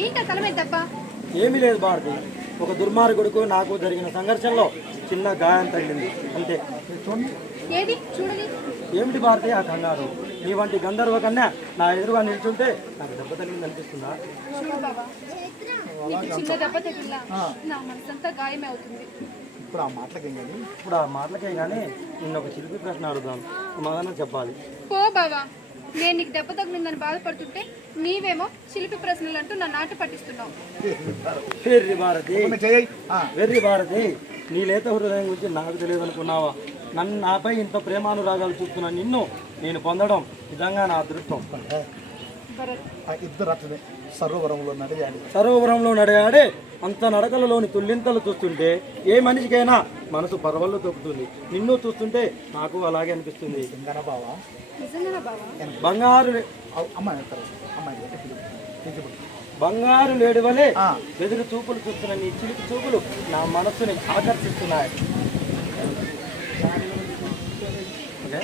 ఏంట తల మీద దెబ్బ? ఏమీ లేదు భారతి ఒక దుర్మార్గుడుకు నాకు జరిగిన సంఘర్షణలో చిన్న గాయం తగిలింది. అంతే. ఏది? చూడని ఏమిటి భారతి ఆ కంగారు? నీ వంటి గంధర్వ కన్నా నా ఎదురుగా నిల్చుంటే నాకు దెబ్బ తగిలింది అనిపిస్తుందా? చూడు బావా నీకు చిన్న దెబ్బ తగిలినా నా మనసంతా గాయమే అవుతుంది. ఇప్పుడు ఆ మాటలకి కానీ ఇప్పుడు ఆ మాటలకే కానీ నిన్న ఒక చిలిపి ప్రశ్న అడుగుదాం. సమాధానం చెప్పాలి. పో బావా. నేను నీకు దెబ్బ తగిలిందని బాధపడుతుంటే నీవేమో చిలిపి ప్రశ్నలు అంటూ నన్ను ఆట పట్టిస్తున్నావు. వెర్రి భారతి. చేయి వెర్రి భారతి నీ లేత హృదయం గురించి నాకు తెలియదు అనుకున్నావా నన్ను నాపై ఇంత ప్రేమానురాగాలు చూస్తున్న నిన్ను నేను పొందడం నిజంగా నా అదృష్టం. ఇద్దరు అట్లనే సరోవరంలో నడిగాడు. సరోవరంలో నడయాడే అంత నడకలలోని తుల్లింతలు చూస్తుంటే ఏ మనిషికైనా మనసు పర్వల్లో తొక్కుతుంది. నిన్ను చూస్తుంటే నాకు అలాగే అనిపిస్తుంది. బంగారు. బంగారు లేడి వలె ఆ. వెదురు చూపులు చూస్తున్న నీ చిలిపి చూపులు నా మనస్సుని ఆకర్షిస్తున్నాయి. ఓకే.